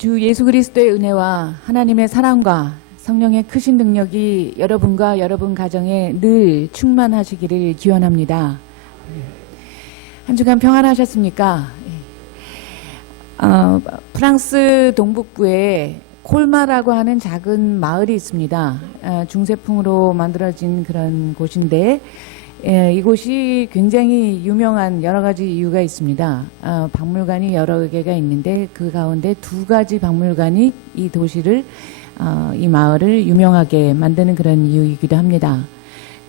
주 예수 그리스도의 은혜와 하나님의 사랑과 성령의 크신 능력이 여러분과 여러분 가정에 늘 충만하시기를 기원합니다. 한 주간 평안하셨습니까? 프랑스 동북부에 콜마라고 하는 작은 마을이 있습니다. 중세풍으로 만들어진 그런 곳인데 이곳이 굉장히 유명한 여러 가지 이유가 있습니다. 박물관이 여러 개가 있는데 그 가운데 두 가지 박물관이 이 도시를 이 마을을 유명하게 만드는 그런 이유이기도 합니다.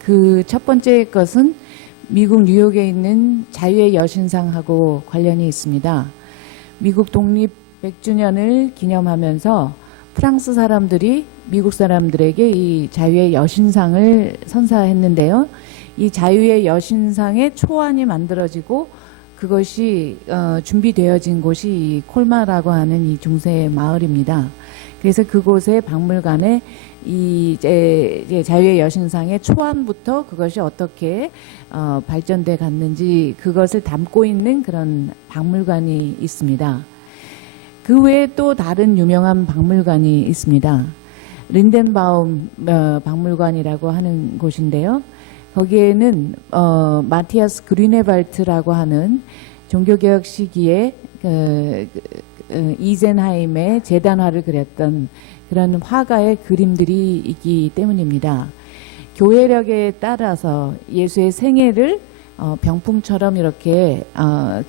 그 첫 번째 것은 미국 뉴욕에 있는 자유의 여신상하고 관련이 있습니다. 미국 독립 100주년을 기념하면서 프랑스 사람들이 미국 사람들에게 이 자유의 여신상을 선사했는데요. 이 자유의 여신상의 초안이 만들어지고 그것이 준비되어진 곳이 이 콜마라고 하는 이 중세 마을입니다. 그래서 그곳의 박물관에 이 자유의 여신상의 초안부터 그것이 어떻게 발전돼 갔는지 그것을 담고 있는 그런 박물관이 있습니다. 그 외에 또 다른 유명한 박물관이 있습니다. 린덴바움 박물관이라고 하는 곳인데요. 거기에는 마티아스 그리네발트라고 하는 종교개혁 시기에 이젠하임의 제단화를 그렸던 그런 화가의 그림들이 있기 때문입니다. 교회력에 따라서 예수의 생애를 병풍처럼 이렇게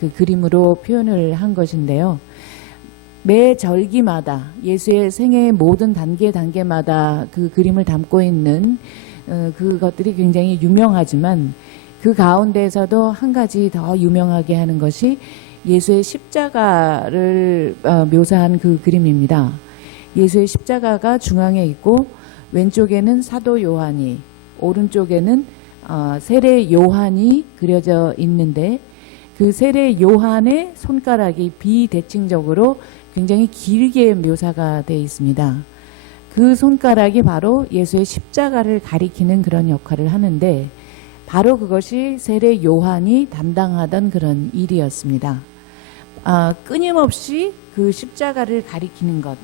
그 그림으로 표현을 한 것인데요. 매 절기마다 예수의 생애의 모든 단계마다 그 그림을 담고 있는 그것들이 굉장히 유명하지만 그 가운데에서도 한 가지 더 유명하게 하는 것이 예수의 십자가를 묘사한 그 그림입니다. 예수의 십자가가 중앙에 있고 왼쪽에는 사도 요한이, 오른쪽에는 세례 요한이 그려져 있는데 그 세례 요한의 손가락이 비대칭적으로 굉장히 길게 묘사가 되어 있습니다. 그 손가락이 바로 예수의 십자가를 가리키는 그런 역할을 하는데 바로 그것이 세례 요한이 담당하던 그런 일이었습니다. 끊임없이 그 십자가를 가리키는 것,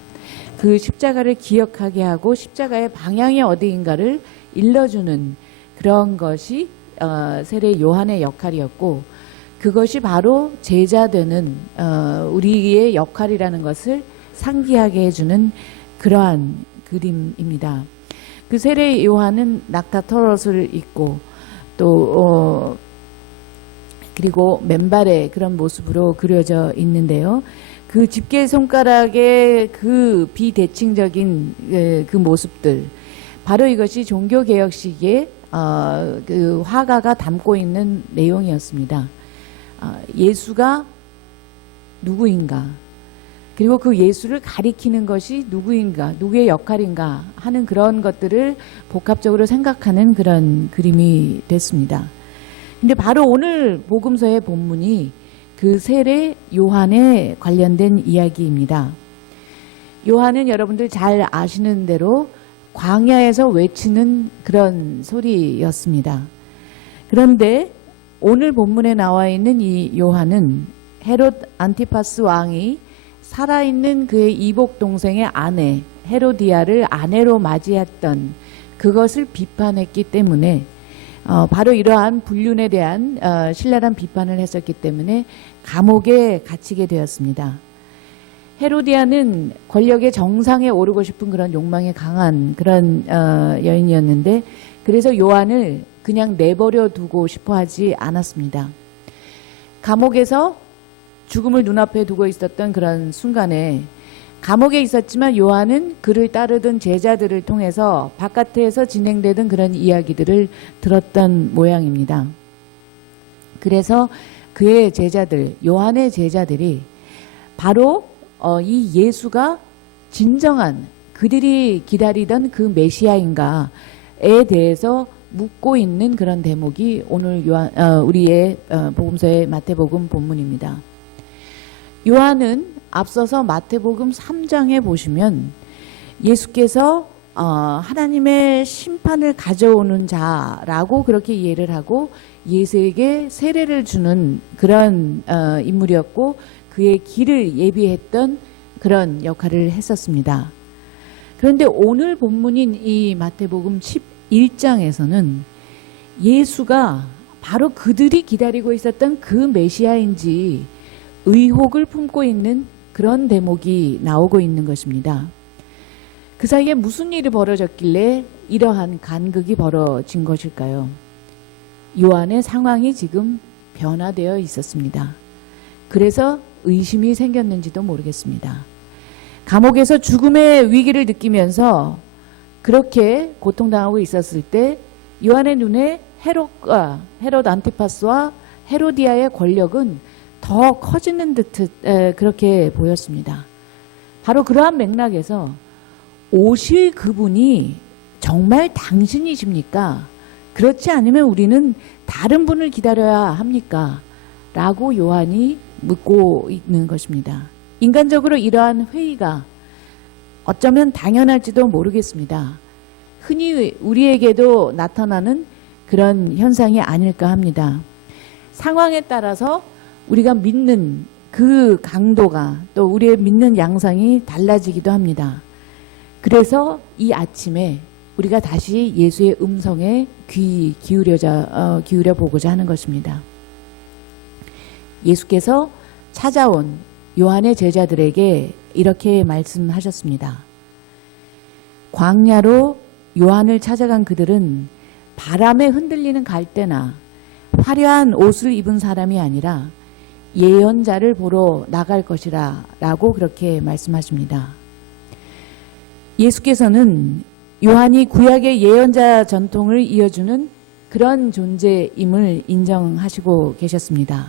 그 십자가를 기억하게 하고 십자가의 방향이 어디인가를 일러주는 그런 것이 세례 요한의 역할이었고 그것이 바로 제자 되는 우리의 역할이라는 것을 상기하게 해주는 그러한 그림입니다. 그 세례 요한은 낙타 털옷을 입고 또 그리고 맨발의 그런 모습으로 그려져 있는데요. 그 집게 손가락의 그 비대칭적인 그 모습들 바로 이것이 종교개혁 시기에 그 화가가 담고 있는 내용이었습니다. 예수가 누구인가? 그리고 그 예수를 가리키는 것이 누구인가, 누구의 역할인가 하는 그런 것들을 복합적으로 생각하는 그런 그림이 됐습니다. 근데 바로 오늘 복음서의 본문이 그 세례 요한에 관련된 이야기입니다. 요한은 여러분들 잘 아시는 대로 광야에서 외치는 그런 소리였습니다. 그런데 오늘 본문에 나와 있는 이 요한은 헤롯 안티파스 왕이 살아있는 그의 이복 동생의 아내 헤로디아를 아내로 맞이했던 그것을 비판했기 때문에 바로 이러한 불륜에 대한 신랄한 비판을 했었기 때문에 감옥에 갇히게 되었습니다. 헤로디아는 권력의 정상에 오르고 싶은 그런 욕망이 강한 그런 여인이었는데 그래서 요한을 그냥 내버려 두고 싶어 하지 않았습니다. 감옥에서 죽음을 눈앞에 두고 있었던 그런 순간에 감옥에 있었지만 요한은 그를 따르던 제자들을 통해서 바깥에서 진행되던 그런 이야기들을 들었던 모양입니다. 그래서 그의 제자들, 요한의 제자들이 바로 이 예수가 진정한 그들이 기다리던 그 메시아인가에 대해서 묻고 있는 그런 대목이 오늘 우리의 복음서의 마태복음 본문입니다. 요한은 앞서서 마태복음 3장에 보시면 예수께서 하나님의 심판을 가져오는 자라고 그렇게 이해를 하고 예수에게 세례를 주는 그런 인물이었고 그의 길을 예비했던 그런 역할을 했었습니다. 그런데 오늘 본문인 이 마태복음 11장에서는 예수가 바로 그들이 기다리고 있었던 그 메시아인지 의혹을 품고 있는 그런 대목이 나오고 있는 것입니다. 그 사이에 무슨 일이 벌어졌길래 이러한 간극이 벌어진 것일까요? 요한의 상황이 지금 변화되어 있었습니다. 그래서 의심이 생겼는지도 모르겠습니다. 감옥에서 죽음의 위기를 느끼면서 그렇게 고통당하고 있었을 때 요한의 눈에 헤롯 안티파스와 헤로디아의 권력은 더 커지는 듯 그렇게 보였습니다. 바로 그러한 맥락에서 오실 그분이 정말 당신이십니까? 그렇지 않으면 우리는 다른 분을 기다려야 합니까? 라고 요한이 묻고 있는 것입니다. 인간적으로 이러한 회의가 어쩌면 당연할지도 모르겠습니다. 흔히 우리에게도 나타나는 그런 현상이 아닐까 합니다. 상황에 따라서 우리가 믿는 그 강도가 또 우리의 믿는 양상이 달라지기도 합니다. 그래서 이 아침에 우리가 다시 예수의 음성에 귀 기울여 보고자 하는 것입니다. 예수께서 찾아온 요한의 제자들에게 이렇게 말씀하셨습니다. 광야로 요한을 찾아간 그들은 바람에 흔들리는 갈대나 화려한 옷을 입은 사람이 아니라 예언자를 보러 나갈 것이라 라고 그렇게 말씀하십니다. 예수께서는 요한이 구약의 예언자 전통을 이어주는 그런 존재임을 인정하시고 계셨습니다.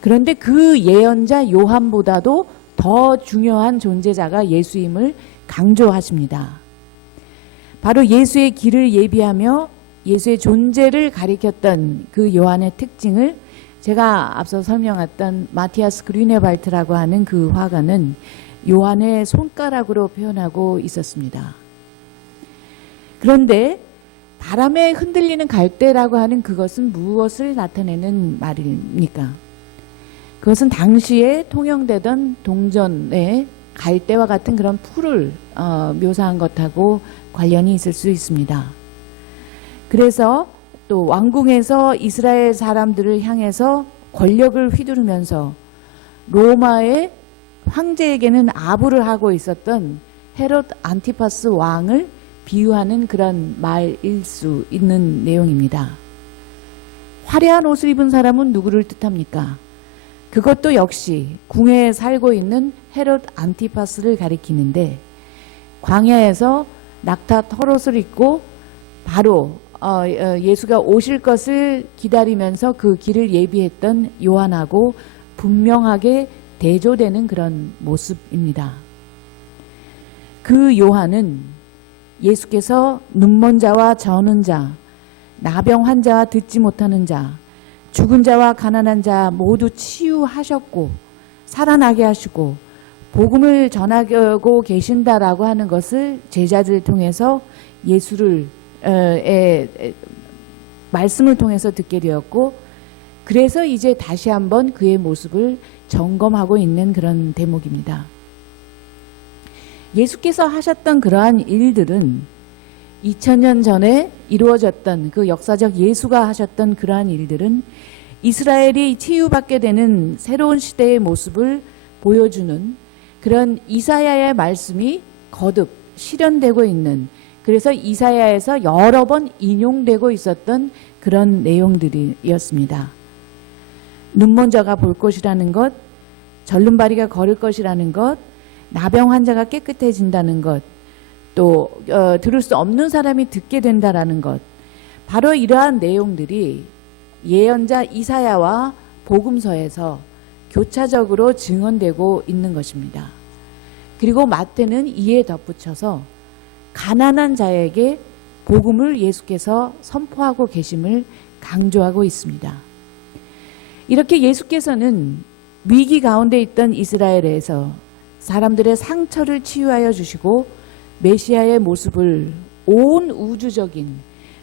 그런데 그 예언자 요한보다도 더 중요한 존재자가 예수임을 강조하십니다. 바로 예수의 길을 예비하며 예수의 존재를 가리켰던 그 요한의 특징을 제가 앞서 설명했던 마티아스 그리네발트라고 하는 그 화가는 요한의 손가락으로 표현하고 있었습니다. 그런데 바람에 흔들리는 갈대라고 하는 그것은 무엇을 나타내는 말입니까? 그것은 당시에 통용되던 동전의 갈대와 같은 그런 풀을 묘사한 것하고 관련이 있을 수 있습니다. 그래서 또 왕궁에서 이스라엘 사람들을 향해서 권력을 휘두르면서 로마의 황제에게는 아부를 하고 있었던 헤롯 안티파스 왕을 비유하는 그런 말일 수 있는 내용입니다. 화려한 옷을 입은 사람은 누구를 뜻합니까? 그것도 역시 궁에 살고 있는 헤롯 안티파스를 가리키는데 광야에서 낙타 털옷을 입고 바로 예수가 오실 것을 기다리면서 그 길을 예비했던 요한하고 분명하게 대조되는 그런 모습입니다. 그 요한은 예수께서 눈먼 자와 저는 자, 나병 환자와 듣지 못하는 자, 죽은 자와 가난한 자 모두 치유하셨고 살아나게 하시고 복음을 전하고 계신다라고 하는 것을 제자들을 통해서 예수를 말씀을 통해서 듣게 되었고, 그래서 이제 다시 한번 그의 모습을 점검하고 있는 그런 대목입니다. 예수께서 하셨던 그러한 일들은 2000년 전에 이루어졌던 그 역사적 예수가 하셨던 그러한 일들은 이스라엘이 치유받게 되는 새로운 시대의 모습을 보여주는 그런 이사야의 말씀이 거듭 실현되고 있는, 그래서 이사야에서 여러 번 인용되고 있었던 그런 내용들이었습니다. 눈먼 자가 볼 것이라는 것, 절름발이가 걸을 것이라는 것, 나병 환자가 깨끗해진다는 것, 또 들을 수 없는 사람이 듣게 된다라는 것, 바로 이러한 내용들이 예언자 이사야와 복음서에서 교차적으로 증언되고 있는 것입니다. 그리고 마태는 이에 덧붙여서 가난한 자에게 복음을 예수께서 선포하고 계심을 강조하고 있습니다. 이렇게 예수께서는 위기 가운데 있던 이스라엘에서 사람들의 상처를 치유하여 주시고 메시아의 모습을 온 우주적인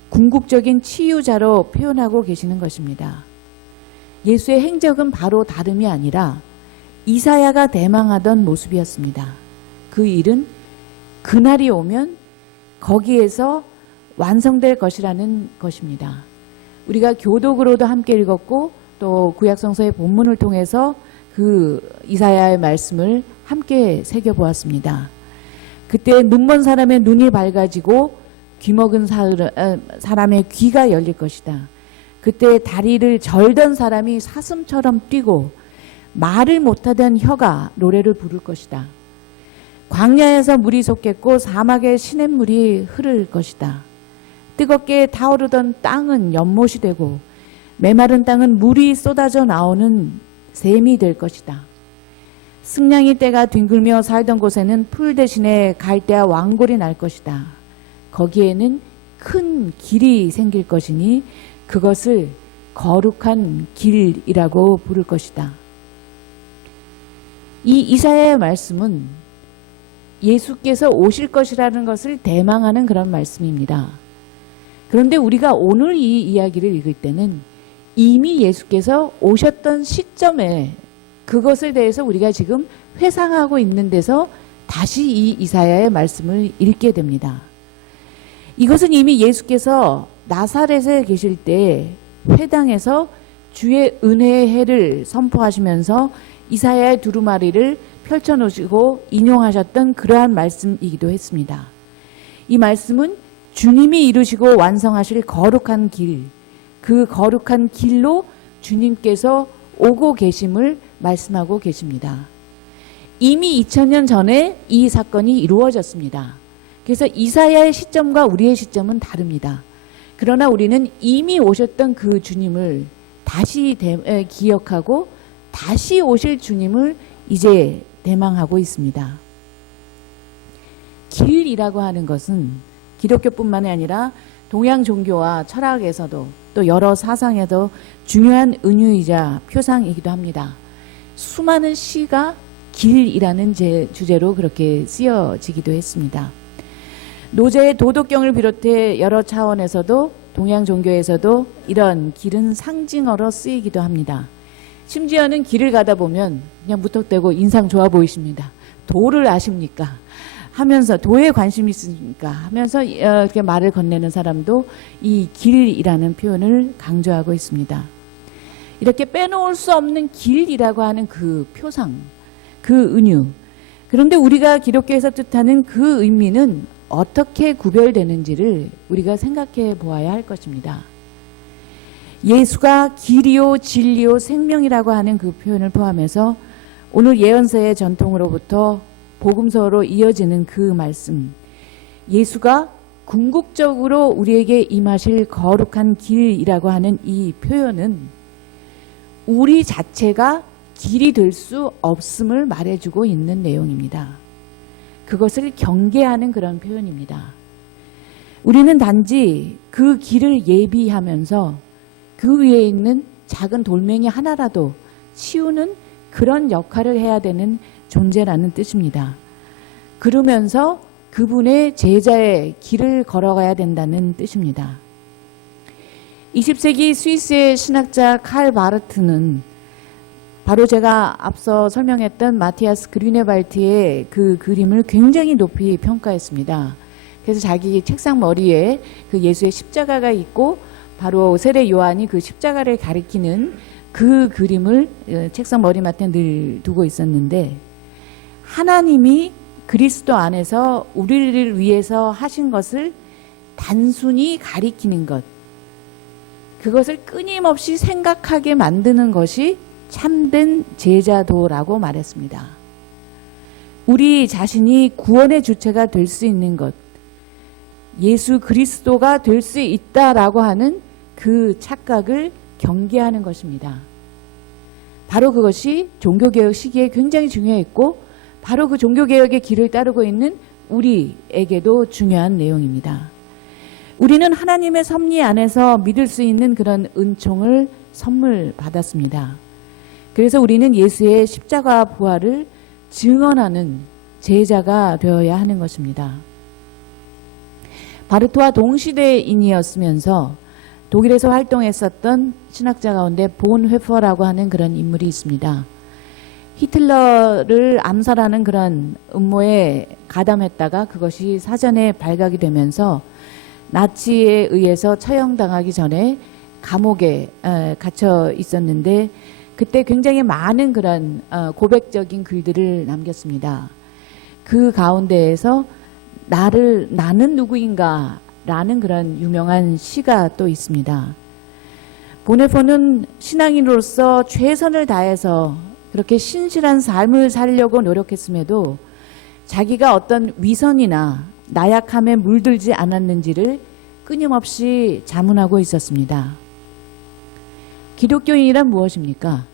궁극적인 치유자로 표현하고 계시는 것입니다. 예수의 행적은 바로 다름이 아니라 이사야가 대망하던 모습이었습니다. 그 일은 그날이 오면 거기에서 완성될 것이라는 것입니다. 우리가 교독으로도 함께 읽었고 또 구약성서의 본문을 통해서 그 이사야의 말씀을 함께 새겨보았습니다. 그때 눈먼 사람의 눈이 밝아지고 귀먹은 사람의 귀가 열릴 것이다. 그때 다리를 절던 사람이 사슴처럼 뛰고 말을 못하던 혀가 노래를 부를 것이다. 광야에서 물이 솟겠고 사막에 시냇물이 흐를 것이다. 뜨겁게 타오르던 땅은 연못이 되고 메마른 땅은 물이 쏟아져 나오는 샘이 될 것이다. 승냥이 떼가 뒹굴며 살던 곳에는 풀 대신에 갈대와 왕골이 날 것이다. 거기에는 큰 길이 생길 것이니 그것을 거룩한 길이라고 부를 것이다. 이 이사야의 말씀은 예수께서 오실 것이라는 것을 대망하는 그런 말씀입니다. 그런데 우리가 오늘 이 이야기를 읽을 때는 이미 예수께서 오셨던 시점에 그것에 대해서 우리가 지금 회상하고 있는 데서 다시 이 이사야의 말씀을 읽게 됩니다. 이것은 이미 예수께서 나사렛에 계실 때 회당에서 주의 은혜의 해를 선포하시면서 이사야의 두루마리를 펼쳐놓으시고 인용하셨던 그러한 말씀이기도 했습니다. 이 말씀은 주님이 이루시고 완성하실 거룩한 길, 그 거룩한 길로 주님께서 오고 계심을 말씀하고 계십니다. 이미 2000년 전에 이 사건이 이루어졌습니다. 그래서 이사야의 시점과 우리의 시점은 다릅니다. 그러나 우리는 이미 오셨던 그 주님을 다시 기억하고 다시 오실 주님을 이제 대망하고 있습니다. 길이라고 하는 것은 기독교뿐만이 아니라 동양 종교와 철학에서도 또 여러 사상에도 중요한 은유이자 표상이기도 합니다. 수많은 시가 길이라는 주제로 그렇게 쓰여지기도 했습니다. 노제의 도덕경을 비롯해 여러 차원에서도 동양 종교에서도 이런 길은 상징어로 쓰이기도 합니다. 심지어는 길을 가다 보면 그냥 무턱대고 인상 좋아 보이십니다. 도를 아십니까? 하면서 도에 관심이 있으니까 하면서 이렇게 말을 건네는 사람도 이 길이라는 표현을 강조하고 있습니다. 이렇게 빼놓을 수 없는 길이라고 하는 그 표상, 그 은유. 그런데 우리가 기독교에서 뜻하는 그 의미는 어떻게 구별되는지를 우리가 생각해 보아야 할 것입니다. 예수가 길이요 진리요 생명이라고 하는 그 표현을 포함해서 오늘 예언서의 전통으로부터 복음서로 이어지는 그 말씀, 예수가 궁극적으로 우리에게 임하실 거룩한 길이라고 하는 이 표현은 우리 자체가 길이 될 수 없음을 말해주고 있는 내용입니다. 그것을 경계하는 그런 표현입니다. 우리는 단지 그 길을 예비하면서 그 위에 있는 작은 돌멩이 하나라도 치우는 그런 역할을 해야 되는 존재라는 뜻입니다. 그러면서 그분의 제자의 길을 걸어가야 된다는 뜻입니다. 20세기 스위스의 신학자 칼 바르트는 바로 제가 앞서 설명했던 마티아스 그리네발트의 그 그림을 굉장히 높이 평가했습니다. 그래서 자기 책상 머리에 그 예수의 십자가가 있고 바로 세례 요한이 그 십자가를 가리키는 그 그림을 책상 머리맡에 늘 두고 있었는데, 하나님이 그리스도 안에서 우리를 위해서 하신 것을 단순히 가리키는 것, 그것을 끊임없이 생각하게 만드는 것이 참된 제자도라고 말했습니다. 우리 자신이 구원의 주체가 될 수 있는 것, 예수 그리스도가 될 수 있다라고 하는 그 착각을 경계하는 것입니다. 바로 그것이 종교개혁 시기에 굉장히 중요했고 바로 그 종교개혁의 길을 따르고 있는 우리에게도 중요한 내용입니다. 우리는 하나님의 섭리 안에서 믿을 수 있는 그런 은총을 선물 받았습니다. 그래서 우리는 예수의 십자가 부활을 증언하는 제자가 되어야 하는 것입니다. 바르트와 동시대인이었으면서 독일에서 활동했었던 신학자 가운데 본 회퍼라고 하는 그런 인물이 있습니다. 히틀러를 암살하는 그런 음모에 가담했다가 그것이 사전에 발각이 되면서 나치에 의해서 처형당하기 전에 감옥에 갇혀 있었는데 그때 굉장히 많은 그런 고백적인 글들을 남겼습니다. 그 가운데에서 나는 누구인가 라는 그런 유명한 시가 또 있습니다. 보네포는 신앙인으로서 최선을 다해서 그렇게 신실한 삶을 살려고 노력했음에도 자기가 어떤 위선이나 나약함에 물들지 않았는지를 끊임없이 자문하고 있었습니다. 기독교인이란 무엇입니까?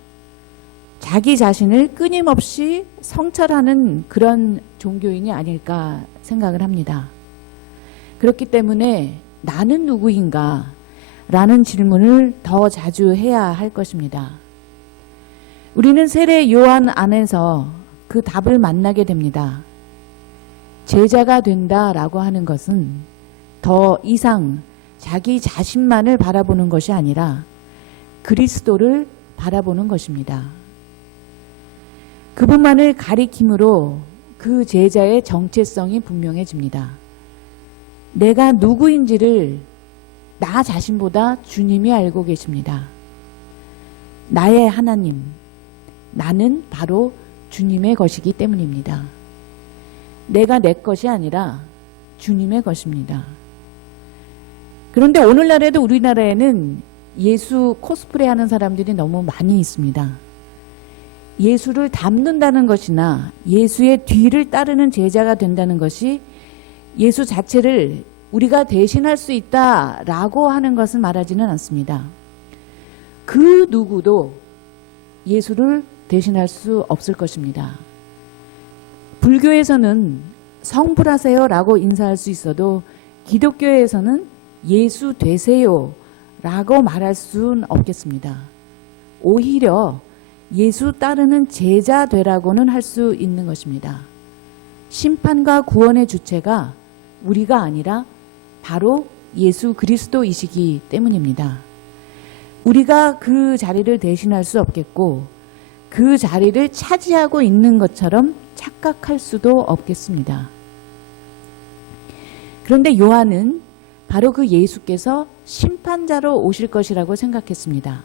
자기 자신을 끊임없이 성찰하는 그런 종교인이 아닐까 생각을 합니다. 그렇기 때문에 나는 누구인가? 라는 질문을 더 자주 해야 할 것입니다. 우리는 세례 요한 안에서 그 답을 만나게 됩니다. 제자가 된다라고 하는 것은 더 이상 자기 자신만을 바라보는 것이 아니라 그리스도를 바라보는 것입니다. 그분만을 가리킴으로 그 제자의 정체성이 분명해집니다. 내가 누구인지를 나 자신보다 주님이 알고 계십니다. 나의 하나님, 나는 바로 주님의 것이기 때문입니다. 내가 내 것이 아니라 주님의 것입니다. 그런데 오늘날에도 우리나라에는 예수 코스프레 하는 사람들이 너무 많이 있습니다. 예수를 닮는다는 것이나 예수의 뒤를 따르는 제자가 된다는 것이 예수 자체를 우리가 대신할 수 있다라고 하는 것을 말하지는 않습니다. 그 누구도 예수를 대신할 수 없을 것입니다. 불교에서는 성불하세요라고 인사할 수 있어도 기독교에서는 예수 되세요라고 말할 수는 없겠습니다. 오히려 예수 따르는 제자 되라고는 할 수 있는 것입니다. 심판과 구원의 주체가 우리가 아니라 바로 예수 그리스도이시기 때문입니다. 우리가 그 자리를 대신할 수 없겠고 그 자리를 차지하고 있는 것처럼 착각할 수도 없겠습니다. 그런데 요한은 바로 그 예수께서 심판자로 오실 것이라고 생각했습니다.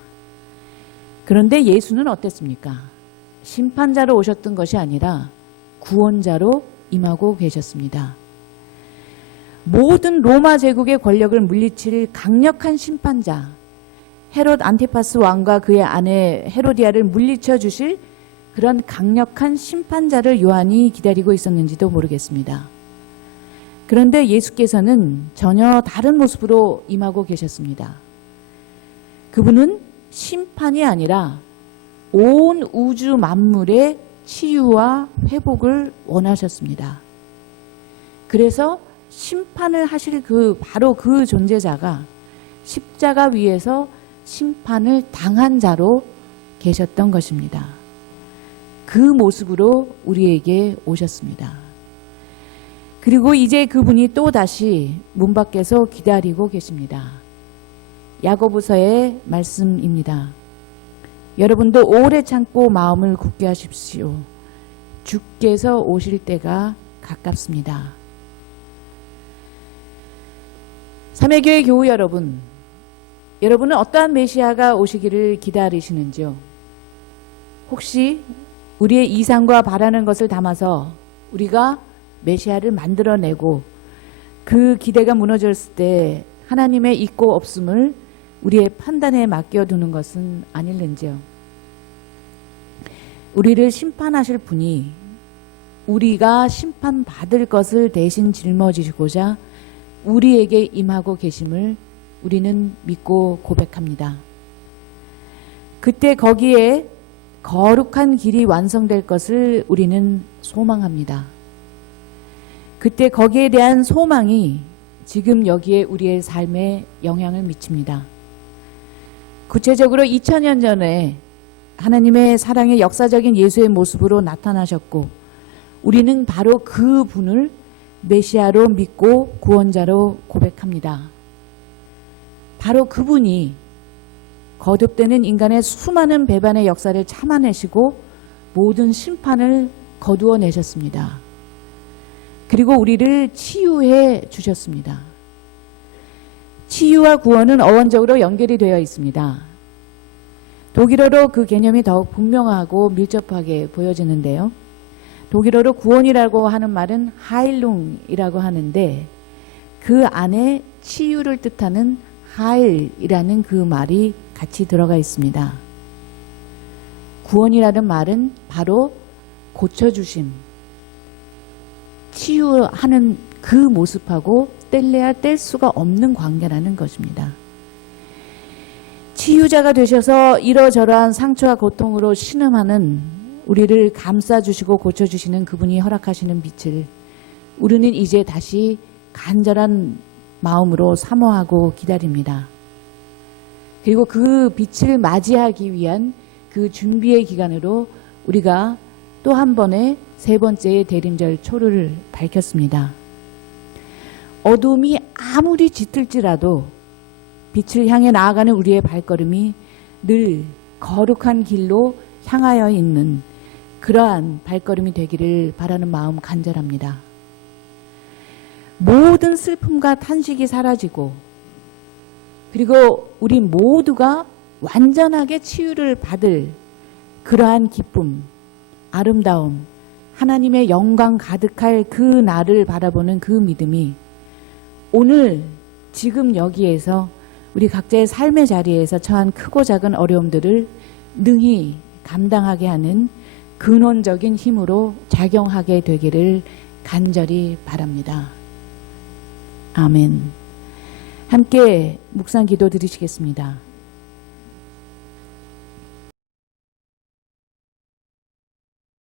그런데 예수는 어땠습니까? 심판자로 오셨던 것이 아니라 구원자로 임하고 계셨습니다. 모든 로마 제국의 권력을 물리칠 강력한 심판자, 헤롯 안티파스 왕과 그의 아내 헤로디아를 물리쳐 주실 그런 강력한 심판자를 요한이 기다리고 있었는지도 모르겠습니다. 그런데 예수께서는 전혀 다른 모습으로 임하고 계셨습니다. 그분은 심판이 아니라 온 우주 만물의 치유와 회복을 원하셨습니다. 그래서 심판을 하실 바로 그 존재자가 십자가 위에서 심판을 당한 자로 계셨던 것입니다. 그 모습으로 우리에게 오셨습니다. 그리고 이제 그분이 또다시 문 밖에서 기다리고 계십니다. 야고보서의 말씀입니다. 여러분도 오래 참고 마음을 굳게 하십시오. 주께서 오실 때가 가깝습니다. 삼회교회 교우 여러분, 여러분은 어떠한 메시아가 오시기를 기다리시는지요? 혹시 우리의 이상과 바라는 것을 담아서 우리가 메시아를 만들어내고 그 기대가 무너졌을 때 하나님의 있고 없음을 우리의 판단에 맡겨두는 것은 아닐는지요? 우리를 심판하실 분이 우리가 심판받을 것을 대신 짊어지시고자 우리에게 임하고 계심을 우리는 믿고 고백합니다. 그때 거기에 거룩한 길이 완성될 것을 우리는 소망합니다. 그때 거기에 대한 소망이 지금 여기에 우리의 삶에 영향을 미칩니다. 구체적으로 2000년 전에 하나님의 사랑의 역사적인 예수의 모습으로 나타나셨고 우리는 바로 그 분을 메시아로 믿고 구원자로 고백합니다. 바로 그분이 거듭되는 인간의 수많은 배반의 역사를 참아내시고 모든 심판을 거두어 내셨습니다. 그리고 우리를 치유해 주셨습니다. 치유와 구원은 어원적으로 연결이 되어 있습니다. 독일어로 그 개념이 더욱 분명하고 밀접하게 보여지는데요. 독일어로 구원이라고 하는 말은 하일룽이라고 하는데 그 안에 치유를 뜻하는 하일이라는 그 말이 같이 들어가 있습니다. 구원이라는 말은 바로 고쳐주심, 치유하는 그 모습하고 뗄래야 뗄 수가 없는 관계라는 것입니다. 치유자가 되셔서 이러저러한 상처와 고통으로 신음하는 우리를 감싸주시고 고쳐주시는 그분이 허락하시는 빛을 우리는 이제 다시 간절한 마음으로 사모하고 기다립니다. 그리고 그 빛을 맞이하기 위한 그 준비의 기간으로 우리가 또 한 번의 세 번째의 대림절 초를 밝혔습니다. 어둠이 아무리 짙을지라도 빛을 향해 나아가는 우리의 발걸음이 늘 거룩한 길로 향하여 있는 그러한 발걸음이 되기를 바라는 마음 간절합니다. 모든 슬픔과 탄식이 사라지고 그리고 우리 모두가 완전하게 치유를 받을 그러한 기쁨, 아름다움, 하나님의 영광 가득할 그 날을 바라보는 그 믿음이 오늘 지금 여기에서 우리 각자의 삶의 자리에서 처한 크고 작은 어려움들을 능히 감당하게 하는 근원적인 힘으로 작용하게 되기를 간절히 바랍니다. 아멘. 함께 묵상 기도 드리시겠습니다.